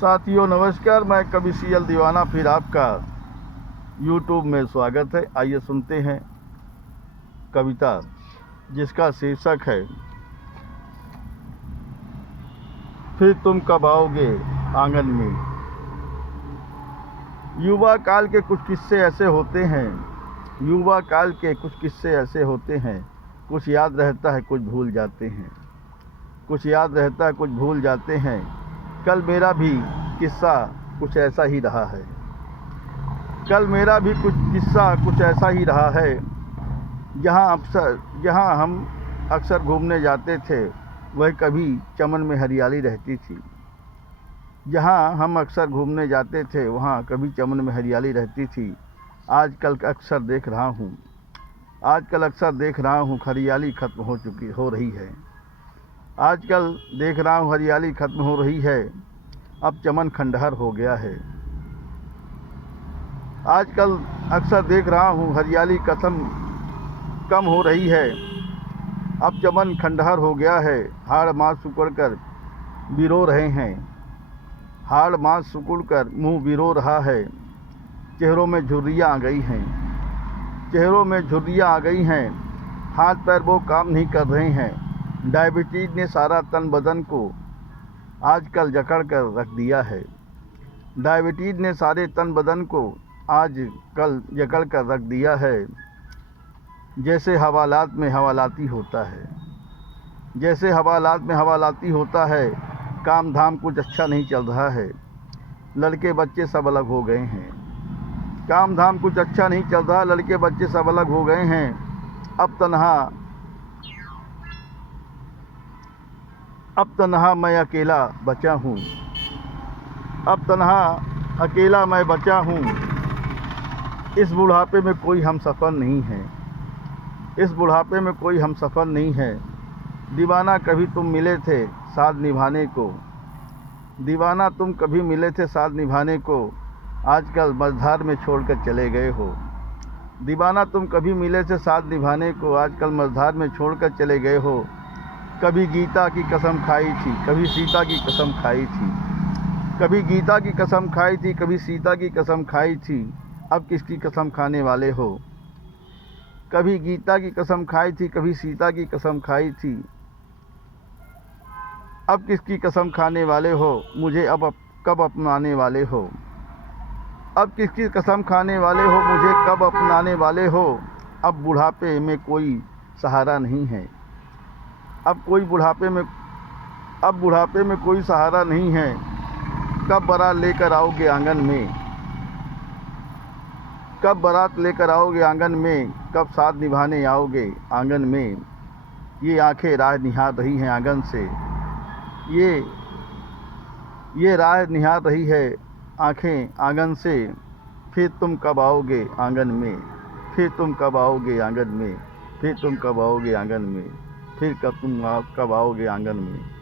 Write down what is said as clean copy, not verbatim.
साथियों नमस्कार, मैं कवि सीएल दीवाना फिर आपका यूट्यूब में स्वागत है। आइए सुनते हैं कविता जिसका शीर्षक है फिर तुम कब आओगे आंगन में। युवा काल के कुछ किस्से ऐसे होते हैं, युवा काल के कुछ किस्से ऐसे होते हैं, कुछ याद रहता है कुछ भूल जाते हैं, कुछ याद रहता है कुछ भूल जाते हैं। कल मेरा भी किस्सा कुछ ऐसा ही रहा है, कल मेरा भी कुछ किस्सा कुछ ऐसा ही रहा है। जहाँ हम अक्सर घूमने जाते थे वह कभी चमन में हरियाली रहती थी। जहाँ हम अक्सर घूमने जाते थे वहाँ कभी चमन में हरियाली रहती थी। आजकल अक्सर देख रहा हूँ हरियाली खत्म हो रही है। आजकल देख रहा हूँ हरियाली खत्म हो रही है, अब चमन खंडहर हो गया है। आजकल अक्सर देख रहा हूँ हरियाली कम हो रही है, अब चमन खंडहर हो गया है। हाड़ मांस सिकुड़कर बिरो रहे हैं, हाड़ मांस सिकुड़कर मुँह बिरो रहा है। चेहरों में झुर्रियाँ आ गई हैं, चेहरों में झुर्रियाँ आ गई हैं। हाथ पैर वो काम नहीं कर रहे हैं। डायबिटीज ने सारा तन बदन को आजकल जकड़ कर रख दिया है। डायबिटीज ने सारे तन बदन को आजकल जकड़ कर रख दिया है। जैसे हवालात में हवालाती होता है, जैसे हवालात में हवालाती होता है। काम धाम कुछ अच्छा नहीं चल रहा है, लड़के बच्चे सब अलग हो गए हैं। काम धाम कुछ अच्छा नहीं चल रहा, लड़के बच्चे सब अलग हो गए हैं। अब तन्हा मैं अकेला बचा हूँ, अब तन्हा अकेला मैं बचा हूँ। इस बुढ़ापे में कोई हमसफ़र नहीं है, इस बुढ़ापे में कोई हमसफ़र नहीं है। दीवाना कभी तुम मिले थे साथ निभाने को, दीवाना तुम कभी मिले थे साथ निभाने को, आजकल मझधार में छोड़कर चले गए हो। दीवाना तुम कभी मिले थे साथ निभाने को, आजकल मझधार में छोड़कर चले गए हो। कभी गीता की कसम खाई थी, कभी सीता की कसम खाई थी, कभी गीता की कसम खाई थी, कभी सीता की कसम खाई थी। अब किसकी कसम खाने वाले हो। कभी गीता की कसम खाई थी, कभी सीता की कसम खाई थी। अब किसकी कसम खाने वाले हो, मुझे अब कब अपनाने वाले हो। अब किसकी कसम खाने वाले हो, मुझे कब अपनाने वाले हो। अब बुढ़ापे में कोई सहारा नहीं है, अब बुढ़ापे में कोई सहारा नहीं है। कब बारात लेकर आओगे आंगन में, कब बारात लेकर आओगे आंगन में, कब साथ निभाने आओगे आंगन में। ये आंखें राह निहार रही हैं आंगन से, ये राह निहार रही है आंखें आंगन से। फिर तुम कब आओगे आंगन में, फिर तुम कब आओगे आंगन में, फिर तुम कब आओगे आंगन में, फिर तुम कब आओगे आंगन में।